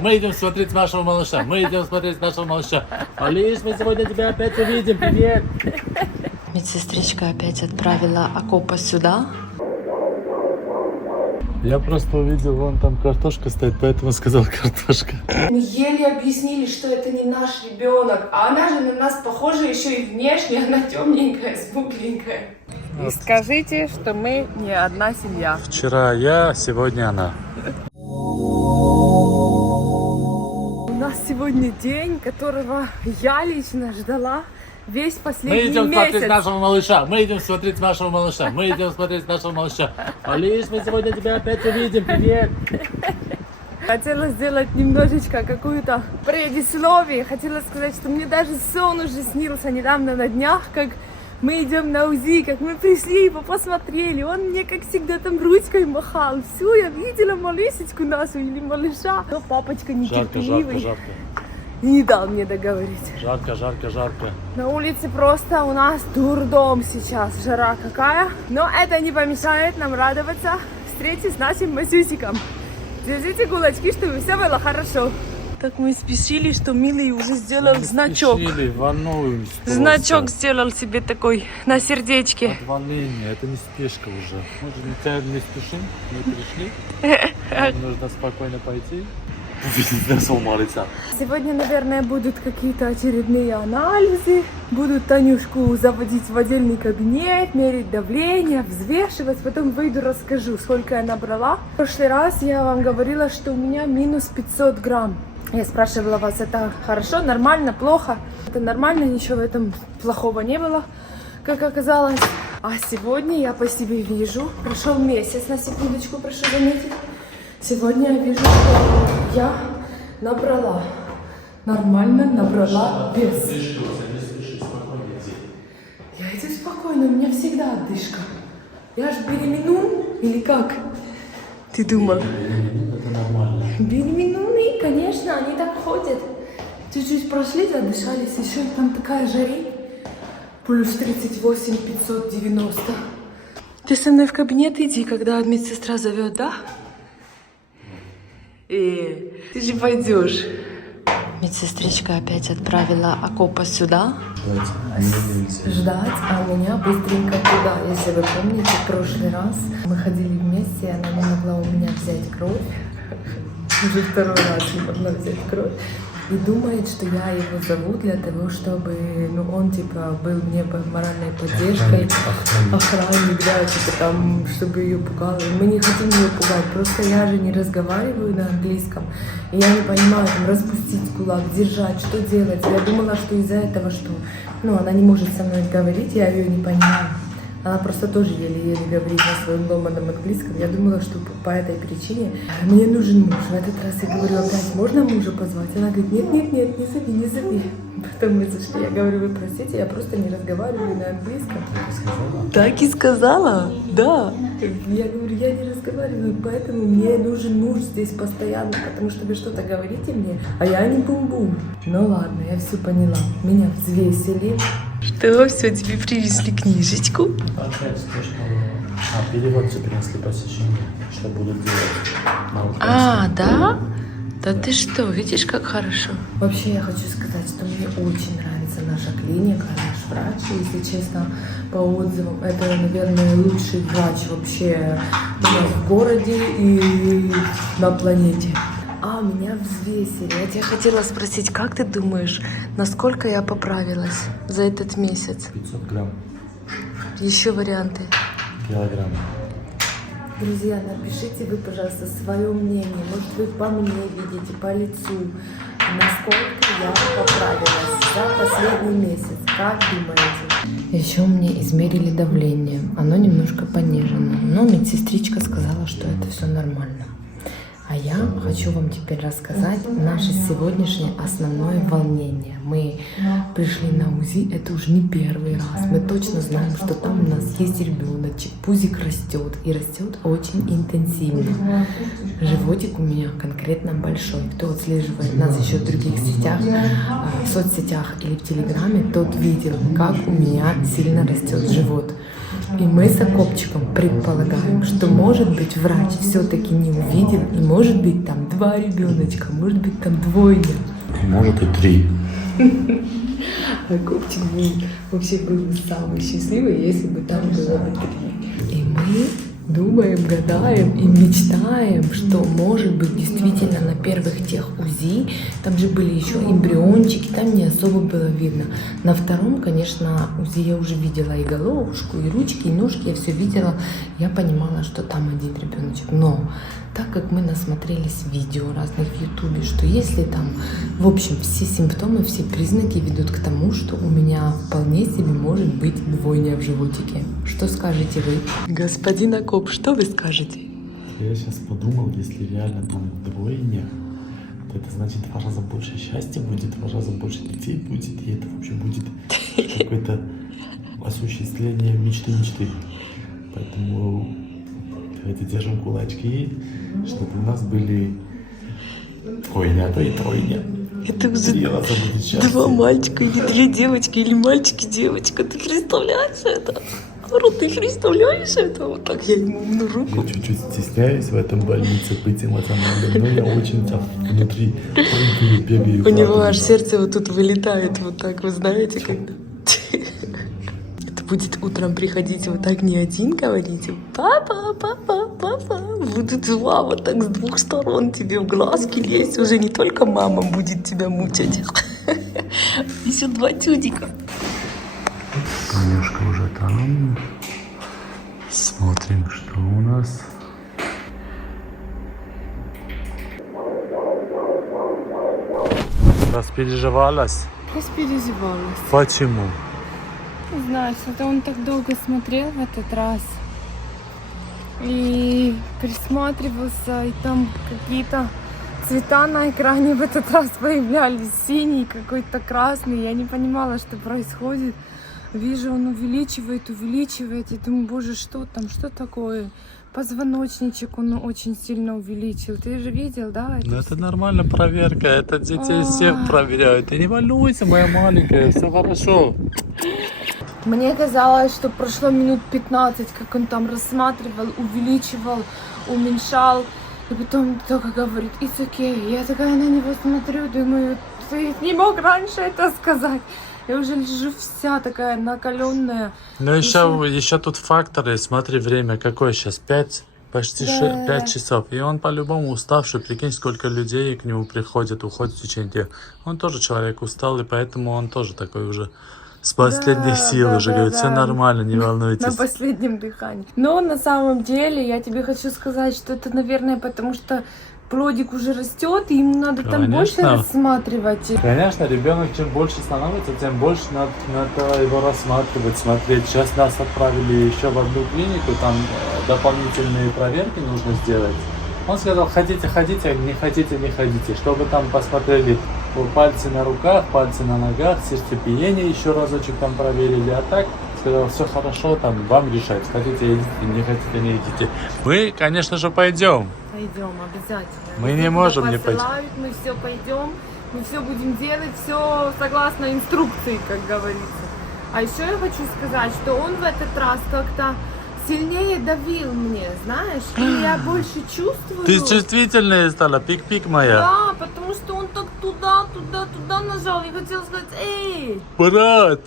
Мы идем смотреть нашего малыша. Мы идем смотреть нашего малыша. Малыш, мы сегодня тебя опять увидим. Привет. Медсестричка опять отправила Акопа сюда. Я просто увидел, вон там картошка стоит, поэтому сказал картошка. Мы еле объяснили, что это не наш ребенок, а она же на нас похожа еще и внешне, она темненькая, смугленькая. И скажите, что мы не одна семья. Вчера я, сегодня она. У нас сегодня день, которого я лично ждала весь Мы последний идем месяц. смотреть нашего малыша. Мы идем смотреть нашего малыша. Мы идем смотреть нашего малыша. Малыш, мы сегодня тебя опять увидим. Привет. Хотела сделать немножечко какую-то предисловие. Хотела сказать, что мне даже сон уже снился недавно на днях, как мы идем на УЗИ, как мы пришли, его посмотрели. Он мне, как всегда, там ручкой махал. Все, я видела малышечку нашу или малыша. Но папочка нетерпеливый. Жарко. И не дал мне договорить. Жарко. На улице просто у нас дурдом сейчас, жара какая. Но это не помешает нам радоваться встрече с нашим Масюсиком. Держите кулачки, чтобы все было хорошо. Так мы спешили, что Милый уже сделал значок. Волнуюсь. Значок сделал себе такой на сердечке. От волнения, это не спешка уже. Мы же не спешим, мы пришли. Нужно спокойно пойти. Увидеть нашего лица. Сегодня, наверное, будут какие-то очередные анализы. Будут Танюшку заводить в отдельный кабинет, мерить давление, взвешивать. Потом выйду, расскажу, сколько я набрала. В прошлый раз я вам говорила, что у меня минус 500 грамм. Я спрашивала вас, это хорошо, нормально, плохо? Это нормально, ничего в этом плохого не было, как оказалось. А сегодня я по себе вижу, прошел месяц, на секундочку, прошу заметить. Сегодня я вижу, что я набрала, нормально набрала вес. Я иду спокойно, у меня всегда отдышка. Я ж беременну или как? Ты думал? Это нормально. Беременные, конечно, они так ходят. Чуть-чуть прошли, задышались, еще там такая жари. Плюс 38, 590. Ты со мной в кабинет иди, когда медсестра зовет, да? Ты же пойдешь. Медсестричка опять отправила Акопа сюда. Ждать, а меня быстренько туда. Если вы помните, в прошлый раз мы ходили вместе, она не могла у меня взять кровь. Уже второй раз не могла взять кровь. И думает, что я его зову для того, чтобы, он типа был мне моральной поддержкой, охранник, да, типа там, чтобы ее пугало. Мы не хотим ее пугать, просто я же не разговариваю на английском. И я не понимаю, там, распустить кулак, держать, что делать. Я думала, что из-за этого, что, она не может со мной говорить, я ее не понимаю. Она просто тоже еле-еле говорит на своем ломаном английском. Я думала, что по этой причине мне нужен муж. В этот раз я говорю, опять можно мужа позвать? Она говорит, нет, не зови. Потом мы зашли, я говорю, вы простите, я просто не разговариваю на английском. Так и сказала? Да. Я говорю, я не разговариваю, поэтому мне нужен муж здесь постоянно, потому что вы что-то говорите мне, а я не бум-бум. Ну ладно, я все поняла. Меня взвесили. Что, все, тебе привезли книжечку? Опять то, что... перевод тебе принесли посещение, что будут делать. Да? Да ты что, видишь, как хорошо? Вообще я хочу сказать, что мне очень нравится наша клиника, наш врач. Если честно, по отзывам, это, наверное, лучший врач вообще у нас в городе и на планете. Меня взвесили. Я тебя хотела спросить, как ты думаешь, насколько я поправилась за этот месяц? 500 грамм. Еще варианты. Килограмм. Друзья, напишите вы, пожалуйста, свое мнение. Может, вы по мне видите, по лицу, насколько я поправилась за последний месяц. Как думаете? Еще мне измерили давление. Оно немножко понижено. Но медсестричка сказала, что это все нормально. А я хочу вам теперь рассказать наше сегодняшнее основное волнение. Мы пришли на УЗИ, это уже не первый раз. Мы точно знаем, что там у нас есть ребеночек, пузик растет и растет очень интенсивно. Животик у меня конкретно большой. Кто отслеживает нас еще в других сетях, в соцсетях или в Телеграме, тот видел, как у меня сильно растет живот. И мы с Акопчиком предполагаем, что, может быть, врач все-таки не увидел, и может быть там 2 ребеночка, может быть там 2. Может и 3. Акопчик вообще был бы самый счастливый, если бы там было бы 3. И мы думаем, гадаем и мечтаем, что, может быть, действительно на первых тех УЗИ, там же были еще эмбриончики, там не особо было видно. На втором, конечно, УЗИ я уже видела и головушку, и ручки, и ножки, я все видела, я понимала, что там 1 ребеночек. Но так как мы насмотрелись видео разных в Ютубе, что если там, в общем, все симптомы, все признаки ведут к тому, что у меня вполне себе может быть 2 в животике. Что скажете вы? Господин Акоп, что вы скажете? Я сейчас подумал, если реально там 2, то это значит 2 раза больше счастья будет, 2 раза больше детей будет, и это вообще будет какое-то осуществление мечты. Поэтому давайте держим кулачки, чтобы у нас были 2, а то и 3. Это 3 раза будет счастье. 2 мальчика или 2 девочки, или мальчик и девочка. Ты представляешь это? Ару, ты представляешь это? Вот так я ему на руку. Я чуть-чуть стесняюсь в этом больнице быть эмоциональным, но я очень там внутри прыгаю, бегаю. У него аж сердце вот тут вылетает вот так, вы знаете, когда... Это будет утром приходить вот так не один говорить, папа, папа, папа. Будет 2 вот так с 2 сторон тебе в глазки лезть. Уже не только мама будет тебя мучать. Еще 2 тюдика. Немножко уже там. Смотрим, что у нас. Распереживалась? Распереживалась. Почему? Не знаю, что-то он так долго смотрел в этот раз. И присматривался, и там какие-то цвета на экране в этот раз появлялись. Синий, какой-то красный. Я не понимала, что происходит. Вижу, он увеличивает. И думаю, боже, что там, что такое? Позвоночничек он очень сильно увеличил. Ты же видел, да? Ну это нормально проверка, это детей всех проверяют. Ты не волнуйся, моя маленькая, все хорошо. Мне казалось, что прошло минут 15, как он там рассматривал, увеличивал, уменьшал. И потом только говорит, it's okay. Я такая на него смотрю, думаю, ты не мог раньше это сказать. Я уже лежу вся такая накаленная. Ну еще тут факторы, смотри, время какое сейчас, 5, почти 5 часов. И он по-любому уставший, прикинь, сколько людей к нему приходят, уходят в течение дня. Он тоже человек устал, и поэтому он тоже такой уже с последних сил уже говорит, все нормально, не волнуйтесь. На последнем дыхании. Но на самом деле я тебе хочу сказать, что это, наверное, потому что плодик уже растет, и ему надо там больше рассматривать. Конечно, ребенок чем больше становится, тем больше надо его рассматривать, смотреть. Сейчас нас отправили еще в одну клинику, там дополнительные проверки нужно сделать. Он сказал, хотите, ходите, не хотите, не ходите, чтобы там посмотрели пальцы на руках, пальцы на ногах, сердцебиение еще разочек там проверили, а так сказал, все хорошо, там вам решать, хотите, идите, не хотите, не идите. Мы, конечно же, пойдем. Пойдем, обязательно. Мы не можем не пойти. Мы все пойдем, мы все будем делать, все согласно инструкции, как говорится. А еще я хочу сказать, что он в этот раз как-то сильнее давил мне, знаешь, и я больше чувствую. Ты чувствительная стала, пик-пик моя. Да, потому что он так туда нажал. Я хотела сказать, эй, брат,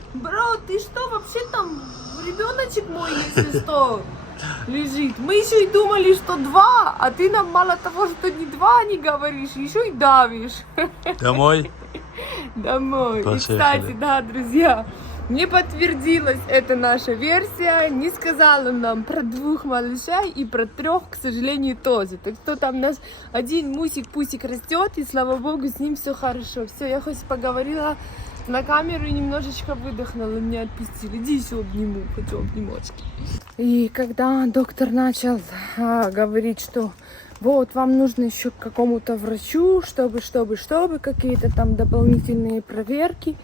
ты что, вообще там ребеночек мой, если что, лежит. Мы еще и думали, что 2, а ты нам мало того, что не 2 не говоришь, еще и давишь. Домой? Домой. Поехали. И, кстати, да, друзья, не подтвердилась эта наша версия, не сказала нам про 2 малышей и про 3, к сожалению, тоже. Так что там наш один мусик-пусик растет, и слава богу, с ним все хорошо. Все, я хоть поговорила на камеру и немножечко выдохнула, меня отпустили. Иди еще обниму, хочу обнимочки. И когда доктор начал говорить, что вот вам нужно еще к какому-то врачу, чтобы какие-то там дополнительные проверки.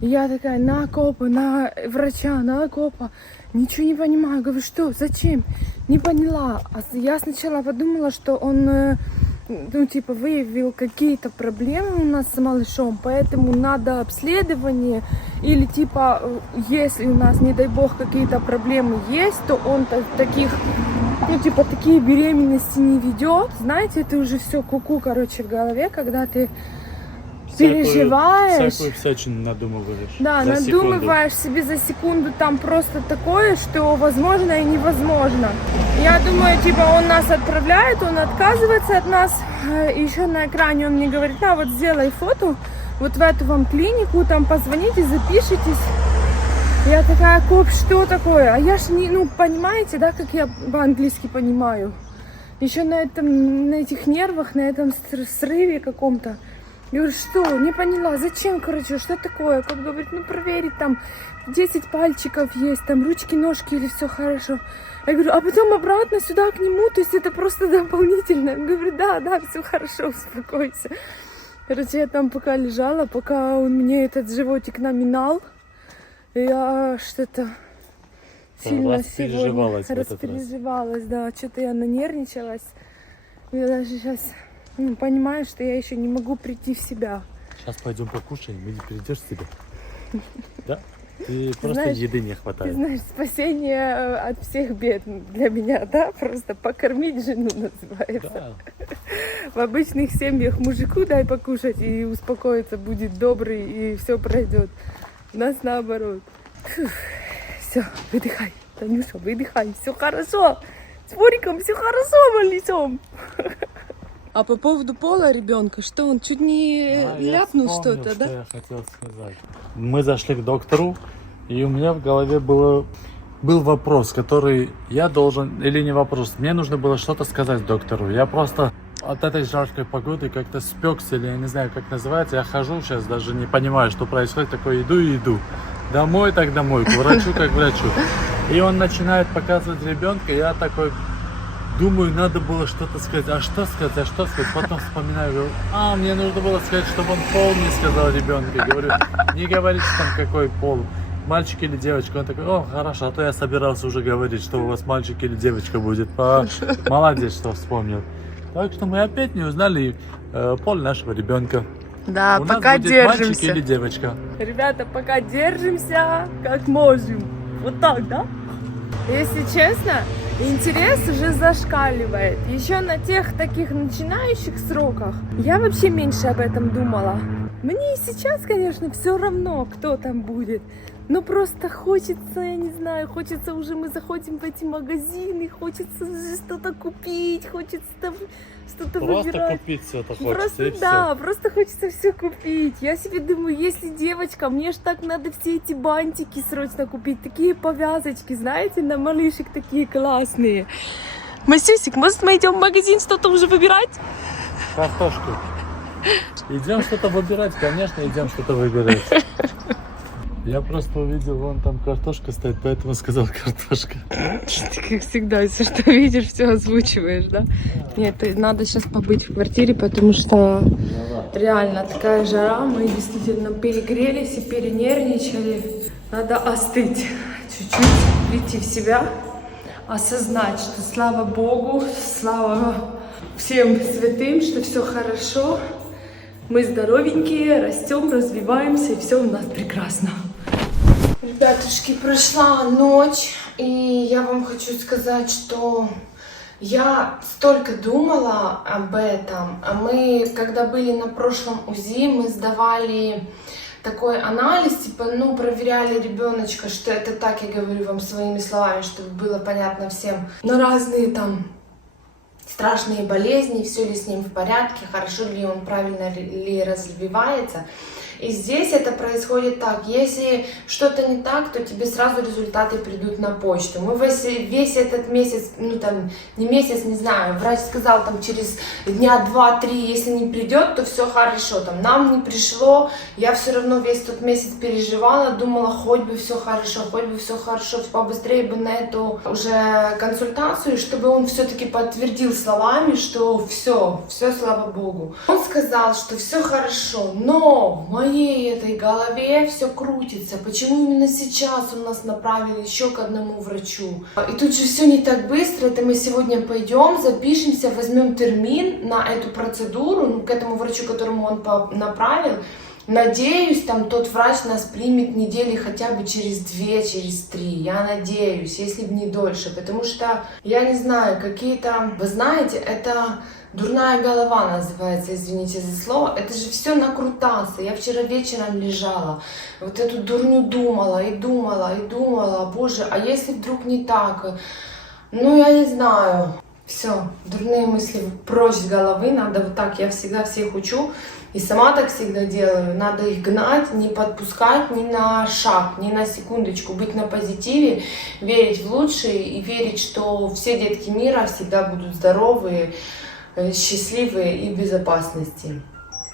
Я такая на Акопа, на врача, на Акопа. Ничего не понимаю. Говорю, что, зачем? Не поняла. А я сначала подумала, что он ну, типа, выявил какие-то проблемы у нас с малышом, поэтому надо обследование, или, типа, если у нас, не дай бог, какие-то проблемы есть, то он таких, ну, типа, такие беременности не ведет. Знаете, это уже все куку, короче, в голове, когда ты переживаешь. Всякую всячину надумываешь. Да, за секунду. надумываешь себе за секунду там просто такое, что возможно и невозможно. Я думаю, типа, он нас отправляет, он отказывается от нас. Еще на экране он мне говорит, на, вот сделай фото, вот в эту вам клинику, там позвоните, запишитесь. Я такая, коп, что такое? А я ж не, ну, понимаете, да, как я по-английски понимаю. Еще на этих нервах, на этом срыве каком-то. Я говорю, что? Не поняла, зачем, короче, что такое? Кот говорит, ну проверить, там 10 пальчиков есть, там ручки, ножки, или все хорошо. Я говорю, а потом обратно сюда к нему, то есть это просто дополнительно. Я говорю, да, все хорошо, успокойся. Короче, я там пока лежала, пока он мне этот животик наминал, я что-то сильно сегодня распереживалась, да, что-то я нанервничалась. Я даже сейчас... понимаю, что я еще не могу прийти в себя. Сейчас пойдем покушаем, и не придешь в себя. Да? Ты просто знаешь, еды не Ты хватает. знаешь, спасение от всех бед для меня, да? Просто покормить жену называется. Да. В обычных семьях мужику дай покушать и успокоиться, будет добрый и все пройдет. У нас наоборот. Все, выдыхай, Танюша, выдыхай, все хорошо. С Фуриком все хорошо, малышом. А по поводу пола ребенка, что он чуть не ляпнул что-то, да? Что я хотел сказать. Мы зашли к доктору, и у меня в голове был вопрос, который я должен, или не вопрос, мне нужно было что-то сказать доктору. Я просто от этой жаркой погоды как-то спекся, или я не знаю, как называется. Я хожу сейчас, даже не понимаю, что происходит, такой иду и иду. Домой так домой, к врачу как к врачу. И он начинает показывать ребенка, я такой... Думаю, надо было что-то сказать. А что сказать? Потом вспоминаю, говорю, мне нужно было сказать, чтобы он пол не сказал ребенку. Говорю, не говорите там какой пол, мальчик или девочка. Он такой, хорошо, а то я собирался уже говорить, что у вас мальчик или девочка будет. Молодец, что вспомнил. Так что мы опять не узнали пол нашего ребенка. Да, у пока нас будет держимся. Мальчик или девочка. Ребята, пока держимся, как можем. Вот так, да? Если честно, интерес уже зашкаливает. Еще на тех таких начинающих сроках я вообще меньше об этом думала. Мне и сейчас, конечно, все равно, кто там будет. Но просто хочется, я не знаю, хочется уже, мы заходим в эти магазины, хочется уже что-то купить, хочется там что-то выбирать. Просто купить все это хочется, просто, и да, все. просто хочется все купить. Я себе думаю, если девочка, мне ж так надо все эти бантики срочно купить, такие повязочки, знаете, на малышек такие классные. Масюсик, может мы идем в магазин что-то уже выбирать? Картошку. Идем что-то выбирать, конечно, идем что-то выбирать. Я просто увидел, вон там картошка стоит, поэтому сказал картошка. Ты, как всегда, все, что видишь, все озвучиваешь, да? Нет, надо сейчас побыть в квартире, потому что реально такая жара, мы действительно перегрелись и перенервничали. Надо остыть чуть-чуть, прийти в себя, осознать, что слава Богу, слава всем святым, что все хорошо. Мы здоровенькие, растем, развиваемся, и все у нас прекрасно. Ребятушки, прошла ночь, и я вам хочу сказать, что я столько думала об этом. Мы, когда были на прошлом УЗИ, мы сдавали такой анализ, типа, проверяли ребеночка, что это так, я говорю вам своими словами, чтобы было понятно всем, на разные там страшные болезни, все ли с ним в порядке, хорошо ли он, правильно ли развивается. И здесь это происходит так, если что-то не так, то тебе сразу результаты придут на почту. Мы весь этот месяц, не месяц, не знаю, врач сказал, через дня 2-3, если не придет, то все хорошо, нам не пришло, я все равно весь тот месяц переживала, думала, хоть бы все хорошо, побыстрее бы на эту уже консультацию, чтобы он все-таки подтвердил словами, что все, слава Богу. Он сказал, что все хорошо, но мои моей этой голове все крутится. Почему именно сейчас он нас направил еще к одному врачу? И тут же все не так быстро. Это мы сегодня пойдем, запишемся, возьмем термин на эту процедуру, ну, к этому врачу, которому он направил. Надеюсь, там тот врач нас примет недели хотя бы через 2, через 3. Я надеюсь, если бы не дольше. Потому что, я не знаю, какие-то... Вы знаете, это дурная голова называется, извините за слово. Это же все накрутасы. Я вчера вечером лежала, вот эту дурню думала и думала, и думала. Боже, а если вдруг не так? Ну, я не знаю. Все, дурные мысли прочь с головы. Надо вот так, я всегда всех учу. И сама так всегда делаю. Надо их гнать, не подпускать ни на шаг, ни на секундочку. Быть на позитиве, верить в лучшее и верить, что все детки мира всегда будут здоровые, счастливые и в безопасности.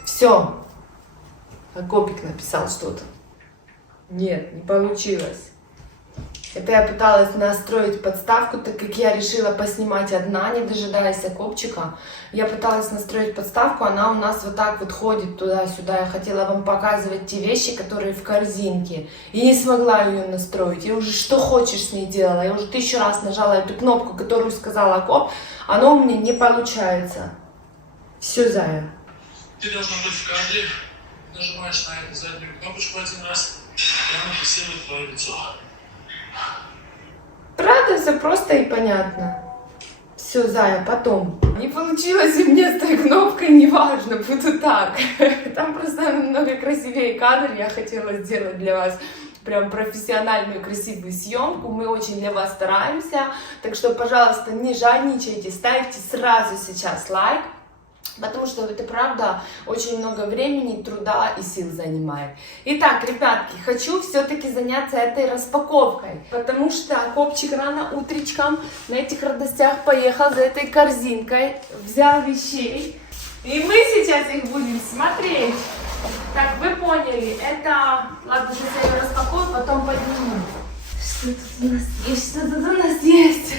Все. А Копик написал что-то. Нет, не получилось. Это я пыталась настроить подставку, так как я решила поснимать одна, не дожидаясь Копчика. Я пыталась настроить подставку, она у нас вот так вот ходит туда-сюда. Я хотела вам показывать те вещи, которые в корзинке. И не смогла ее настроить. Я уже что хочешь с ней делала. Я уже 1000 раз нажала эту кнопку, которую сказала Коп. Оно у меня не получается. Все, Зая. Ты должна быть в кадре. Нажимаешь на эту заднюю кнопочку один раз. И она фиксирует твое лицо. Правда, все просто и понятно. Все, Зая, потом. Не получилось у меня с той кнопкой, неважно, буду так. Там просто намного красивее кадр. Я хотела сделать для вас прям профессиональную красивую съемку. Мы очень для вас стараемся. Так что, пожалуйста, не жадничайте, ставьте сразу сейчас лайк. Потому что это правда очень много времени, труда и сил занимает. Итак, ребятки, хочу все-таки заняться этой распаковкой. Потому что Копчик рано утречком на этих радостях поехал за этой корзинкой, взял вещей. И мы сейчас их будем смотреть. Так, вы поняли, это... Ладно, сейчас я ее распакую, потом подниму. Что тут у нас есть? Что тут у нас есть?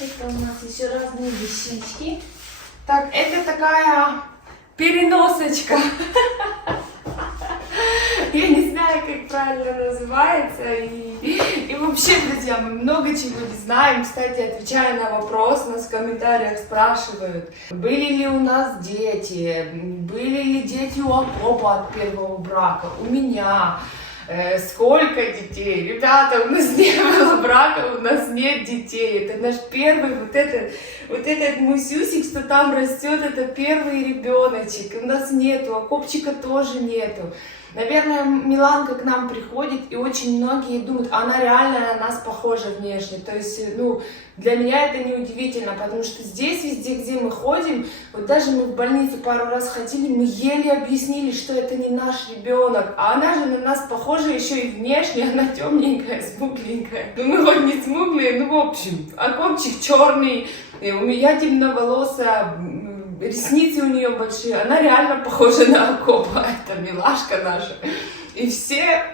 Это у нас еще разные вещички. Так, это такая переносочка. Я не знаю, как правильно называется. И вообще, друзья, мы много чего не знаем. Кстати, отвечая на вопрос, нас в комментариях спрашивают, были ли у нас дети, были ли дети у Акопа от первого брака, у меня. Сколько детей? Ребята, у нас не было брака, у нас нет детей. Это наш первый, вот этот мусюсик, что там растет, это первый ребеночек. У нас нету, а Копчика тоже нету. Наверное, Миланка к нам приходит, и очень многие думают, она реально на нас похожа внешне. То есть, ну, для меня это не удивительно, потому что здесь, везде, где мы ходим, вот даже мы в больницу пару раз ходили, мы еле объяснили, что это не наш ребенок, а она же на нас похожа еще и внешне, она темненькая, смугленькая. Ну, мы хоть не смуглые, ну, в общем, а Копчик черный, у меня темноволосая, ресницы у нее большие, она реально похожа на Акопа, это милашка наша. И все,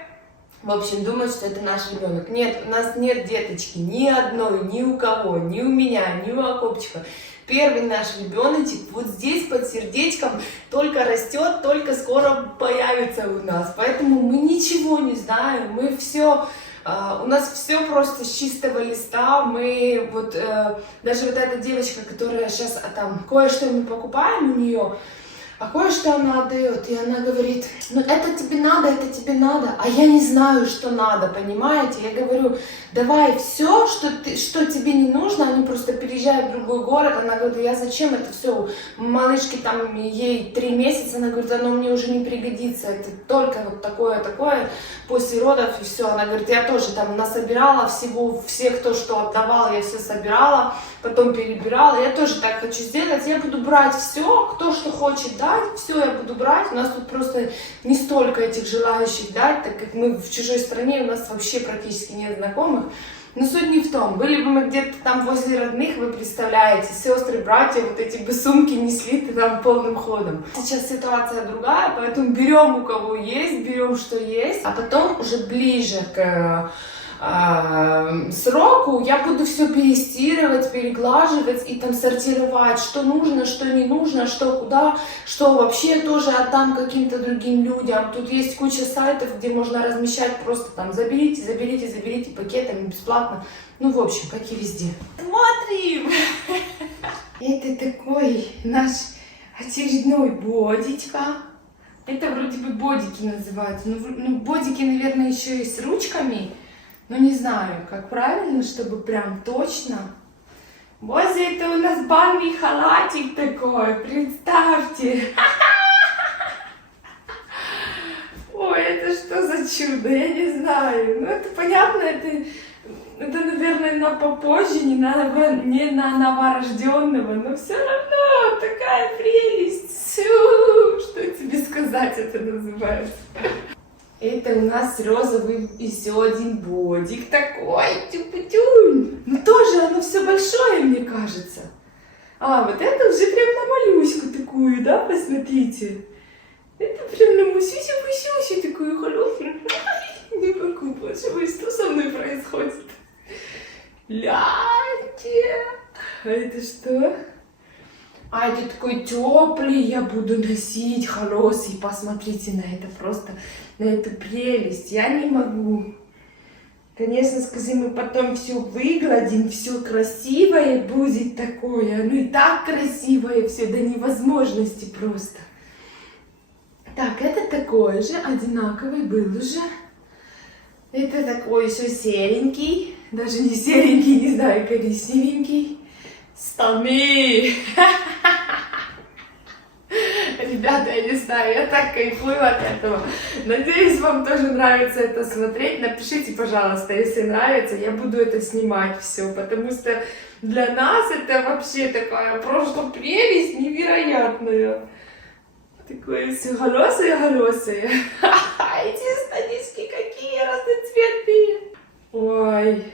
в общем, думают, что это наш ребенок. Нет, у нас нет деточки ни одной, ни у кого, ни у меня, ни у Акопчика. Первый наш ребеночек вот здесь под сердечком только растет, только скоро появится у нас. Поэтому мы ничего не знаем, мы все... У нас все просто с чистого листа. Мы вот, даже вот эта девочка, которая сейчас там кое-что мы покупаем у нее, а кое-что она отдает, и она говорит, ну это тебе надо, а я не знаю, что надо, понимаете? Я говорю, давай все, что тебе не нужно, они просто переезжают в другой город, она говорит, я зачем это все, малышке там, ей 3 месяца, она говорит, оно мне уже не пригодится, это только вот такое, после родов и все, она говорит, я тоже там насобирала всего, всех, кто что отдавал, я все собирала, потом перебирала, я тоже так хочу сделать, я буду брать все, кто что хочет дать, все я буду брать, у нас тут просто не столько этих желающих дать, так как мы в чужой стране, у нас вообще практически нет знакомых, но суть не в том, были бы мы где-то там возле родных, вы представляете, сестры, братья, вот эти бы сумки несли там полным ходом. Сейчас ситуация другая, поэтому берем у кого есть, берем что есть, а потом уже ближе к сроку я буду все перестирывать, переглаживать и там сортировать, что нужно, что не нужно, что куда, что вообще тоже отдам каким-то другим людям. Тут есть куча сайтов, где можно размещать просто там заберите пакетами бесплатно. Ну, в общем, как и везде. Смотрим! Это такой наш очередной бодичка. Это вроде бы бодики называются. Ну, бодики, наверное, еще и с ручками. Но не знаю, как правильно, чтобы прям точно. Боже, это у нас банный халатик такой, представьте. Ой, это что за чудо, я не знаю. Ну, это понятно, это наверное, на попозже, не на новорожденного, но все равно такая прелесть. Что тебе сказать это называется? Это у нас розовый еще один бодик такой, тюпутюнь. Ну тоже оно все большое, мне кажется. А, вот это уже прям на малюську такую, да, посмотрите. Это прям на мусюсю-мусюсю такую хорошую. Не могу больше, ой, что со мной происходит? Гляньте. А это что? А это такой теплый, я буду носить, хороший. Посмотрите на это просто, на эту прелесть. Я не могу. Конечно, скажи, мы потом все выгладим, все красивое будет такое. Ну и так красивое все до невозможности просто. Так, это такой же, одинаковый был уже. Это такой еще серенький. Даже не серенький, не знаю, коричневенький. Стами! Ребята, я не знаю, я так кайфую от этого. Надеюсь, вам тоже нравится это смотреть. Напишите, пожалуйста, если нравится, я буду это снимать все, потому что для нас это вообще такая просто прелесть невероятная. Такое все голосое. Эти станишки какие разноцветные. Ой.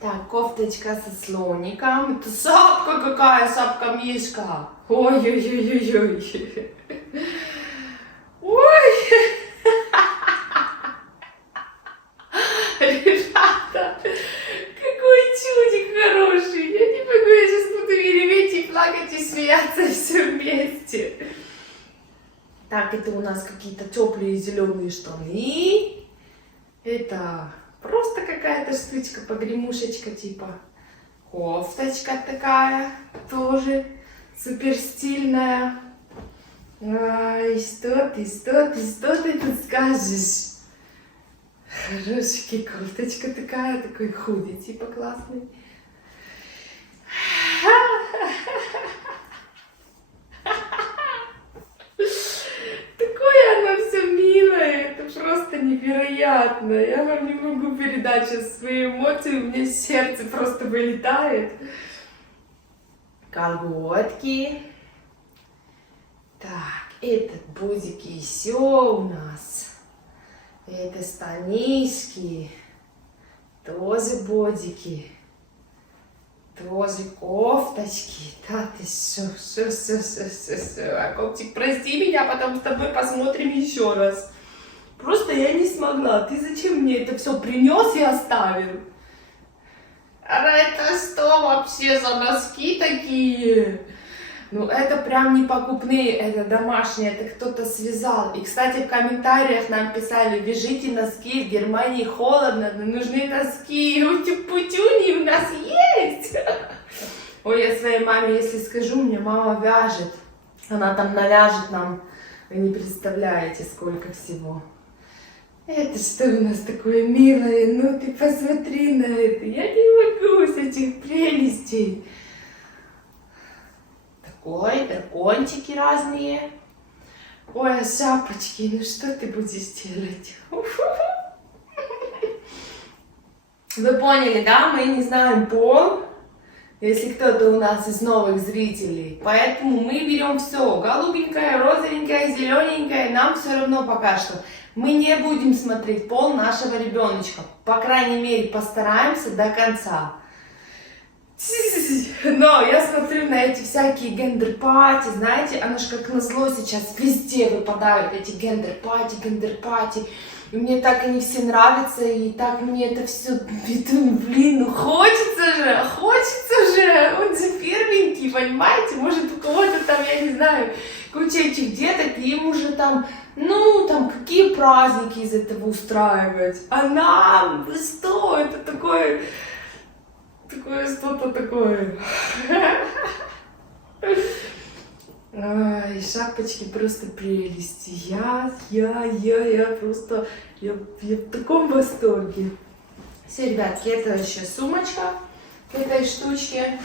Так, кофточка со слоником. Это сапка какая, сапка-мишка. Ой-ой-ой-ой-ой. Ой. Ребята, какой чудик хороший. Я не могу, я сейчас буду и реветь, и плакать, и смеяться все вместе. Так, это у нас какие-то теплые зеленые штаны. Это просто какая-то штучка, погремушечка типа. Кофточка такая, тоже супер стильная. Ай, что ты тут скажешь? Хорошая кофточка такая, такой худи типа классный. Такое оно все милое, это просто невероятно. Я вам не могу передать сейчас свои эмоции, у меня сердце просто вылетает. Колготки. Так, этот бодики еще у нас. Это штанишки. Тоже бодики. Тоже кофточки. Да ты шо. А Коптик, прости меня, потом с тобой посмотрим еще раз. Просто я не смогла. Ты зачем мне это все принес и оставил? А это что вообще за носки такие? Ну, это прям не покупные, это домашние, это кто-то связал. И, кстати, в комментариях нам писали: вяжите носки, в Германии холодно, но нужны носки. Утюг-путюни у нас есть. Ой, я своей маме, если скажу, мне мама вяжет. Она там навяжет нам, вы не представляете, сколько всего. Это что у нас такое милое? Ну, ты посмотри на это. Я не могу с этих прелестей. Ой, дракончики разные. Ой, а шапочки, ну что ты будешь делать? Вы поняли, да? Мы не знаем пол, если кто-то у нас из новых зрителей. Поэтому мы берем все. Голубенькое, розовенькое, зелененькое. Нам все равно пока что. Мы не будем смотреть пол нашего ребеночка. По крайней мере, постараемся до конца. Но я смотрю на эти всякие гендер-пати, знаете, оно же как назло сейчас везде выпадают эти гендер-пати. И мне так они все нравятся, и так мне это все, блин, ну хочется же, он же первенький, понимаете, может у кого-то там, я не знаю, куча этих деток, и им уже там, ну, там, какие праздники из этого устраивать, а нам, что, это такое что-то такое. Ай, шапочки просто прелести. Я просто, я в таком восторге. Все, ребятки, это еще сумочка к этой штучке.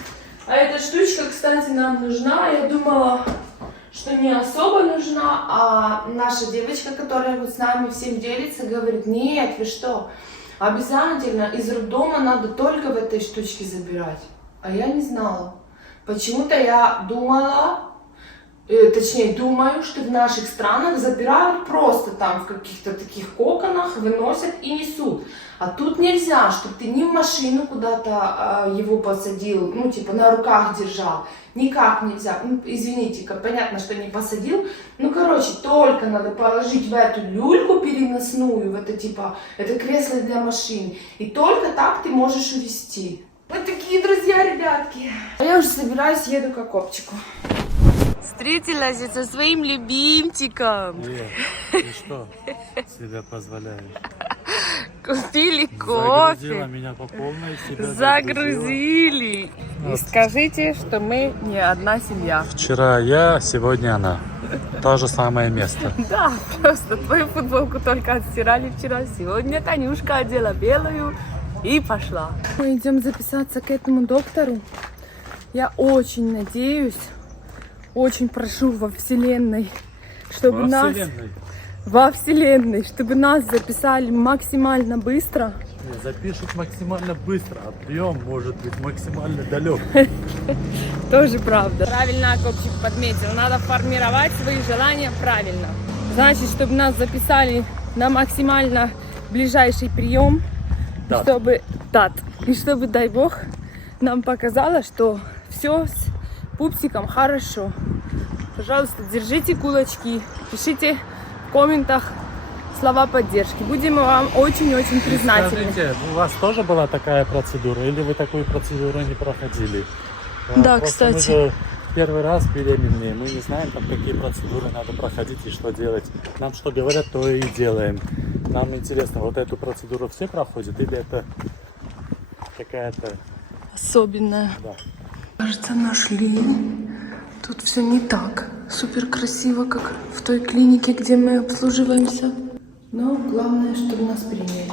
А эта штучка, кстати, нам нужна. Я думала, что не особо нужна, а наша девочка, которая вот с нами всем делится, говорит, нет, вы что, обязательно из роддома надо только в этой штучке забирать. А я не знала. Почему-то я думала, точнее думаю, что в наших странах забирают просто там в каких-то таких коконах, выносят и несут. А тут нельзя, чтобы ты ни в машину куда-то его посадил, ну типа на руках держал. Никак нельзя. Ну, извините-ка, понятно, что не посадил. Ну, короче, только надо положить в эту люльку переносную, в это типа, это кресло для машин. И только так ты можешь увезти. Вот такие друзья, ребятки. А я уже собираюсь, еду к Акопчику. Встретилась со своим любимчиком. Ты что себе позволяешь? Купили Загрузила кофе. меня по полной, себя Загрузили. И скажите, что мы не одна семья. Вчера я, сегодня она. То же самое место. Да, просто твою футболку только отстирали вчера. Сегодня Танюшка одела белую и пошла. Мы идем записаться к этому доктору. Я очень надеюсь, очень прошу во Вселенной, чтобы во Вселенной, чтобы нас записали максимально быстро. Запишут максимально быстро, а прием может быть максимально далек. Тоже правда. Правильно Акопчик подметил. Надо формировать свои желания правильно. Значит, чтобы нас записали на максимально ближайший прием, и чтобы, дай бог, нам показало, что все с пупсиком хорошо. Пожалуйста, держите кулачки, пишите в комментах слова поддержки. Будем вам очень-очень признательны. Скажите, у вас тоже была такая процедура, или вы такую процедуру не проходили? Да, Просто кстати. мы же первый раз беременные, мы не знаем, там, какие процедуры надо проходить и что делать. Нам что говорят, то и делаем. Нам интересно, вот эту процедуру все проходят, или это какая-то... Особенная. Да. Кажется, нашли. Тут все не так супер красиво, как в той клинике, где мы обслуживаемся. Но главное, чтобы нас приняли.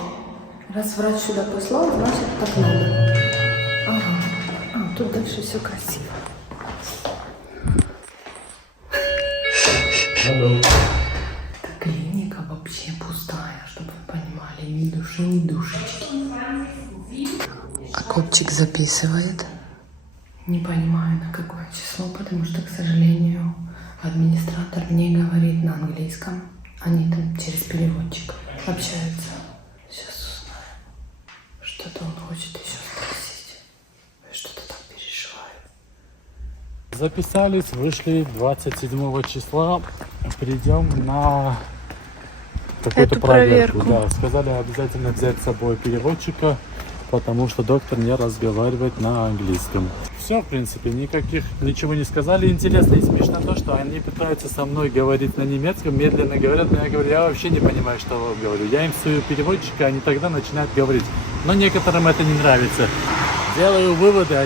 Раз врач сюда послал, значит так надо. Ага. Тут дальше все красиво. Эта клиника вообще пустая, чтобы вы понимали. Ни души, ни душечки. Акопчик записывает. Не понимаю, на какое число, потому что, к сожалению, администратор не говорит на английском. Они там через переводчик общаются. Сейчас узнаем. Что-то он хочет еще спросить. Я что-то так переживаю. Записались, вышли 27 числа. Придем на какую-то Эту проверку. проверку. Да, сказали обязательно взять с собой переводчика, потому что доктор не разговаривает на английском. Все, в принципе, ничего не сказали. Интересно и смешно то, что они пытаются со мной говорить на немецком, медленно говорят, но я говорю, я вообще не понимаю, что я говорю. Я им сую переводчика, они тогда начинают говорить. Но некоторым это не нравится. Делаю выводы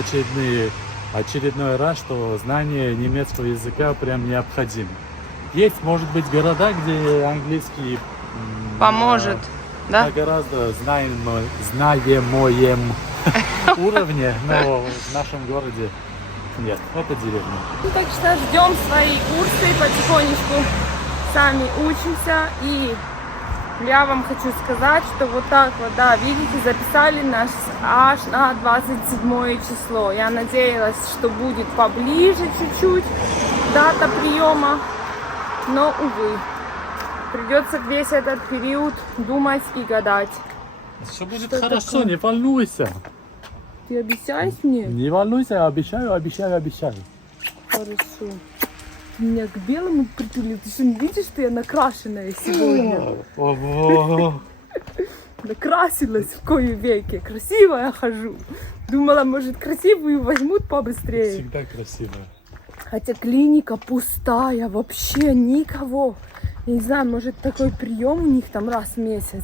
очередной раз, что знание немецкого языка прям необходимо. Есть, может быть, города, где английский Поможет, да? на гораздо знаемоем уровне, но в нашем городе нет, это деревня. Ну, так что ждем свои курсы, потихонечку сами учимся. И я вам хочу сказать, что вот так вот, да, видите, записали нас аж на 27 число. Я надеялась, что будет поближе чуть-чуть дата приема, но, увы, придется весь этот период думать и гадать. Все будет Что хорошо, такое? не волнуйся. Ты обещаешь мне? Не волнуйся, обещаю, обещаю, обещаю. Хорошо. Ты меня к белому притулил. Ты что, не видишь, что я накрашенная сегодня? Ого. Накрасилась в кои веки. Красивая хожу. Думала, может, красивую возьмут побыстрее. Всегда красиво. Хотя клиника пустая, вообще никого. Я не знаю, может, такой прием у них там раз в месяц.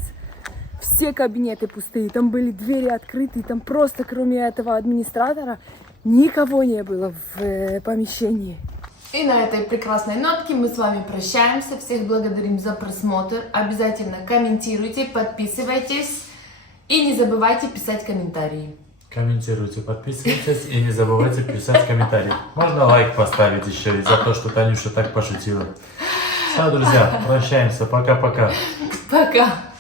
Все кабинеты пустые, там были двери открыты, там просто кроме этого администратора никого не было в помещении. И на этой прекрасной нотке мы с вами прощаемся. Всех благодарим за просмотр. Обязательно комментируйте, подписывайтесь и не забывайте писать комментарии. Комментируйте, подписывайтесь и не забывайте писать комментарии. Можно лайк поставить еще и за то, что Танюша так пошутила. Все, друзья, прощаемся. Пока-пока. Пока!